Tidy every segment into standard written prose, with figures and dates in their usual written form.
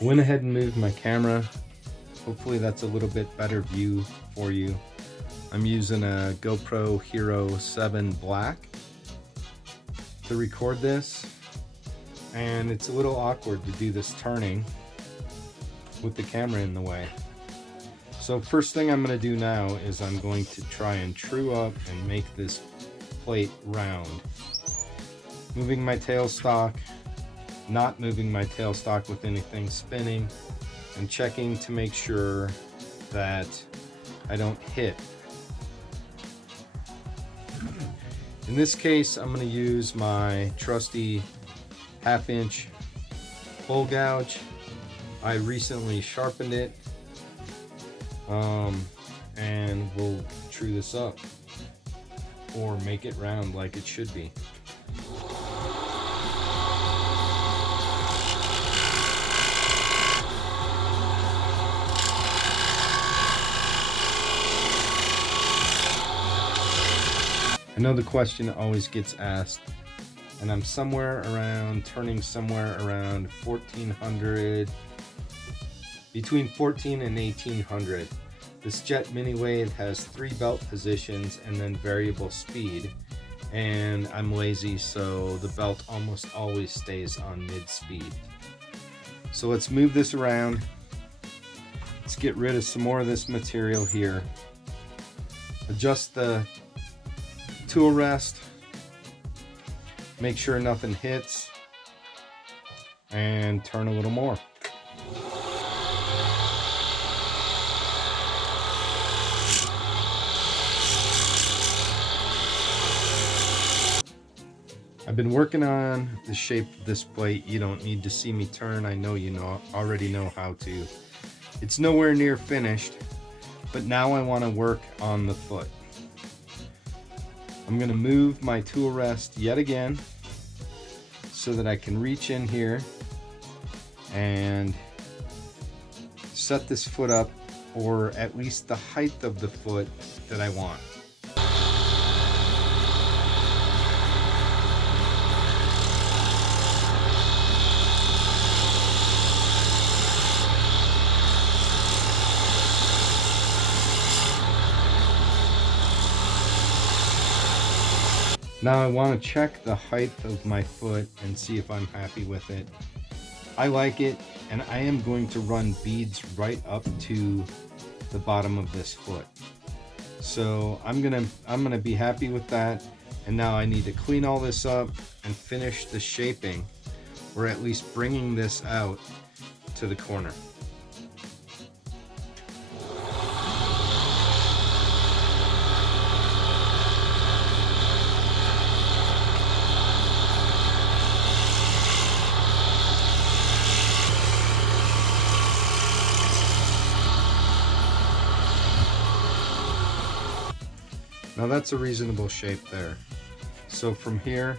Went ahead and moved my camera. Hopefully that's a little bit better view for you. I'm using a GoPro Hero 7 Black to record this, and it's a little awkward to do this turning with the camera in the way. So first thing I'm going to do now is I'm going to try and true up and make this plate round. Moving my tailstock, not moving my tailstock with anything spinning, and checking to make sure that I don't hit. In this case, I'm going to use my trusty 1/2" hole gouge. I recently sharpened it, and we'll true this up or make it round like it should be. I know the question always gets asked, and I'm turning somewhere around 1400, between 14 and 1800. This Jet Mini Lathe has 3 belt positions and then variable speed, and I'm lazy, so the belt almost always stays on mid speed. So let's move this around. Let's get rid of some more of this material here. Adjust the tool rest, make sure nothing hits, and turn a little more. I've been working on the shape of this plate. You don't need to see me turn. I know you already know how to. It's nowhere near finished, but now I want to work on the foot. I'm going to move my tool rest yet again so that I can reach in here and set this foot up, or at least the height of the foot that I want. Now I want to check the height of my foot and see if I'm happy with it. I like it, and I am going to run beads right up to the bottom of this foot. So I'm gonna be happy with that. And now I need to clean all this up and finish the shaping, or at least bringing this out to the corner. Now that's a reasonable shape there. So from here,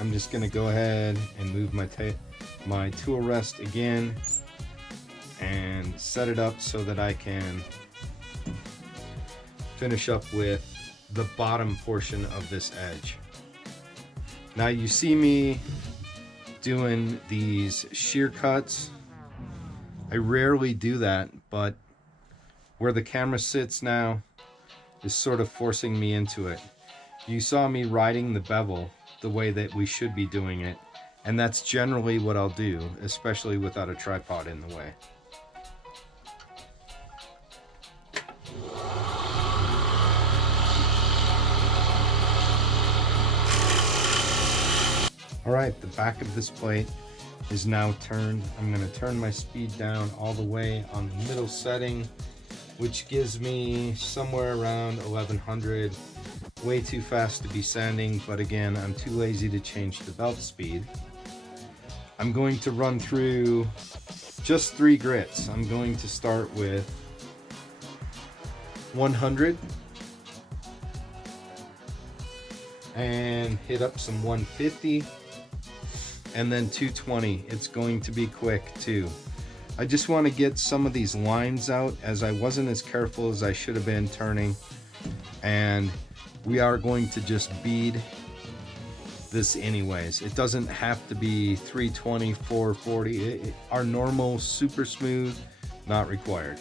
I'm just going to go ahead and move my tool rest again and set it up so that I can finish up with the bottom portion of this edge. Now you see me doing these shear cuts. I rarely do that, but where the camera sits now is sort of forcing me into it. You saw me riding the bevel the way that we should be doing it, and that's generally what I'll do, especially without a tripod in the way. Alright, the back of this plate is now turned. I'm going to turn my speed down all the way on the middle setting, which gives me somewhere around 1100. Way too fast to be sanding, but again, I'm too lazy to change the belt speed. I'm going to run through just 3 grits. I'm going to start with 100 and hit up some 150 and then 220. It's going to be quick too. I just want to get some of these lines out, as I wasn't as careful as I should have been turning, and we are going to just bead this anyways. It doesn't have to be 320, 440. Our normal super smooth, not required.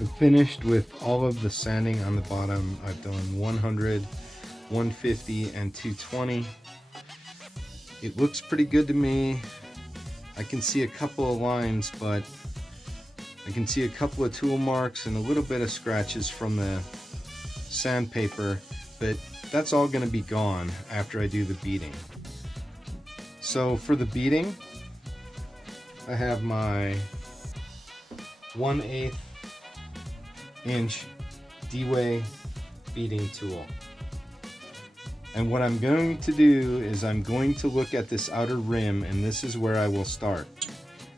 I've finished with all of the sanding on the bottom. I've done 100, 150, and 220. It looks pretty good to me. I can see a couple of lines, but I can see a couple of tool marks and a little bit of scratches from the sandpaper, but that's all going to be gone after I do the beading. So for the beading, I have my 1/8 inch D-Way beading tool. And what I'm going to do is I'm going to look at this outer rim, and this is where I will start.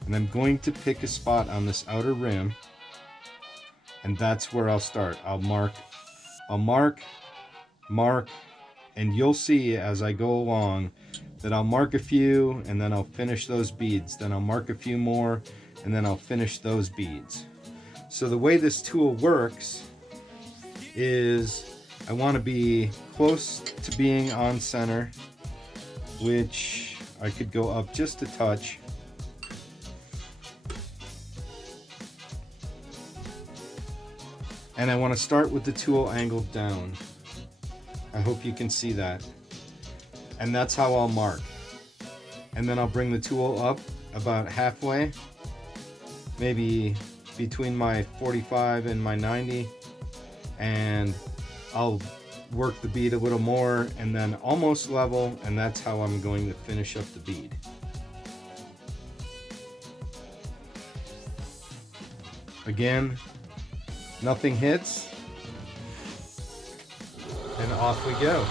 And I'm going to pick a spot on this outer rim, and that's where I'll start. I'll mark, and you'll see as I go along that I'll mark a few, and then I'll finish those beads. Then I'll mark a few more, and then I'll finish those beads. So the way this tool works is I want to be close to being on center, which I could go up just a touch. And I want to start with the tool angled down. I hope you can see that. And that's how I'll mark. And then I'll bring the tool up about halfway, maybe between my 45 and my 90, and I'll work the bead a little more and then almost level, and that's how I'm going to finish up the bead. Again, nothing hits, and off we go.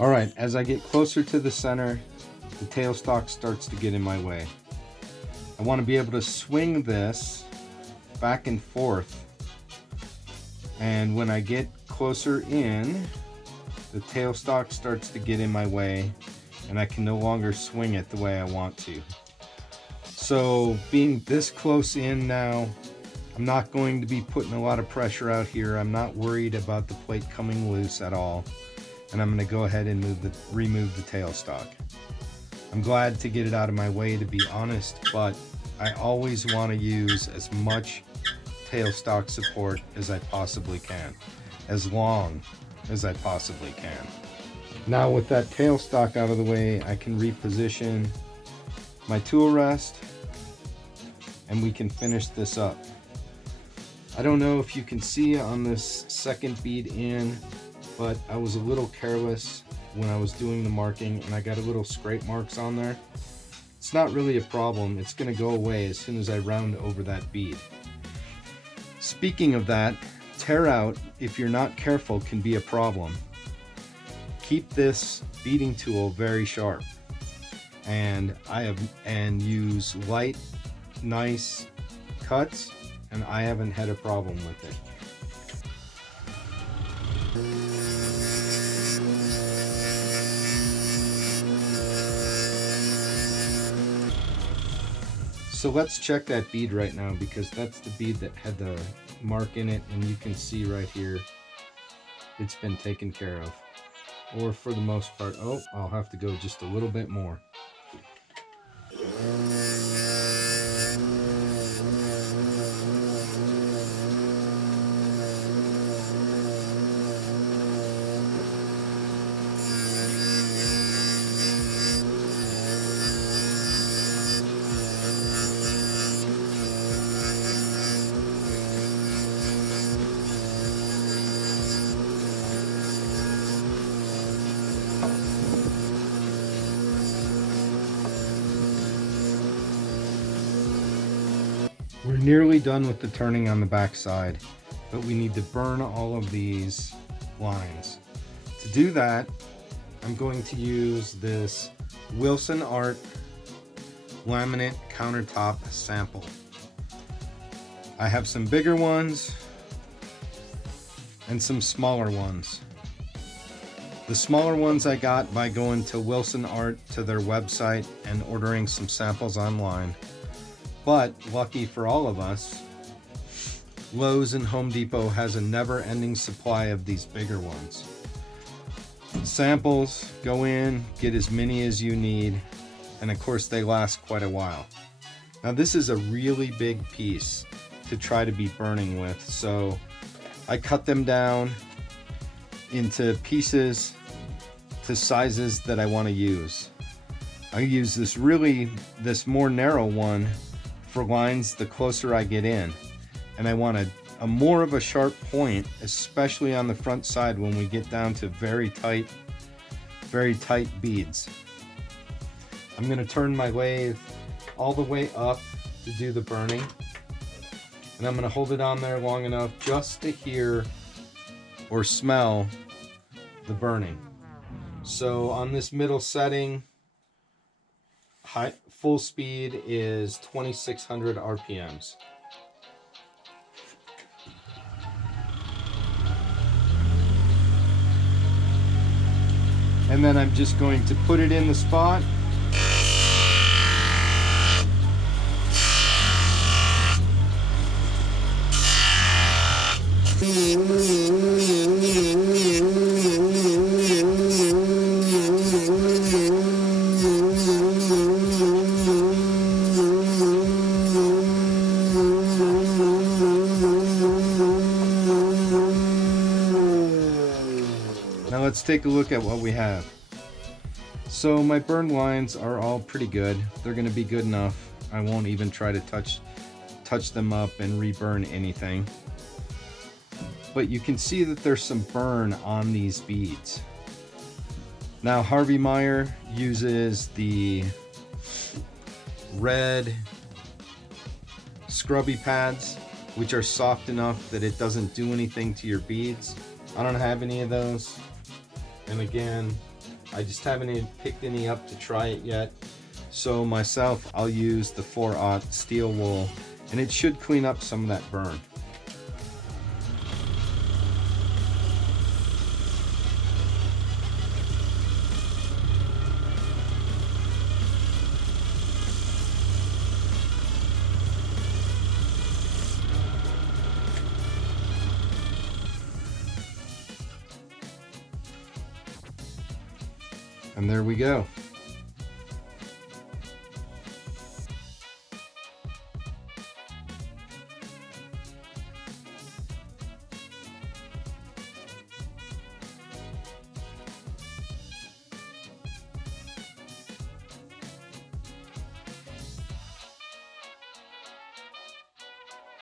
All right, as I get closer to the center, the tailstock starts to get in my way. I want to be able to swing this back and forth. And when I get closer in, the tailstock starts to get in my way, and I can no longer swing it the way I want to. So being this close in now, I'm not going to be putting a lot of pressure out here. I'm not worried about the plate coming loose at all. And I'm going to go ahead and remove the tailstock. I'm glad to get it out of my way, to be honest, but I always want to use as much tailstock support as I possibly can, as long as I possibly can. Now with that tailstock out of the way, I can reposition my tool rest and we can finish this up. I don't know if you can see on this second bead in, but I was a little careless when I was doing the marking and I got a little scrape marks on there. It's not really a problem. It's going to go away as soon as I round over that bead. Speaking of that, tear out, if you're not careful, can be a problem. Keep this beading tool very sharp, and use light, nice cuts, and I haven't had a problem with it. So let's check that bead right now, because that's the bead that had the mark in it, and you can see right here it's been taken care of, or for the most part. Oh, I'll have to go just a little bit more. We're nearly done with the turning on the back side, but we need to burn all of these lines. To do that, I'm going to use this Wilson Art laminate countertop sample. I have some bigger ones and some smaller ones. The smaller ones I got by going to Wilson Art, to their website, and ordering some samples online. But lucky for all of us, Lowe's and Home Depot has a never-ending supply of these bigger ones. Samples, go in, get as many as you need, and of course they last quite a while. Now this is a really big piece to try to be burning with, so I cut them down into pieces to sizes that I want to use. I use this more narrow one for lines the closer I get in, and I want a more of a sharp point, especially on the front side when we get down to very tight beads. I'm going to turn my lathe all the way up to do the burning, and I'm going to hold it on there long enough just to hear or smell the burning. So on this middle setting, full speed is 2600 RPMs. And then I'm just going to put it in the spot. Now let's take a look at what we have. So my burn lines are all pretty good. They're going to be good enough. I won't even try to touch them up and reburn anything. But you can see that there's some burn on these beads. Now Harvey Meyer uses the red scrubby pads, which are soft enough that it doesn't do anything to your beads. I don't have any of those, and again, I just haven't picked any up to try it yet. So myself, I'll use the 4/0 steel wool, and it should clean up some of that burn. And there we go.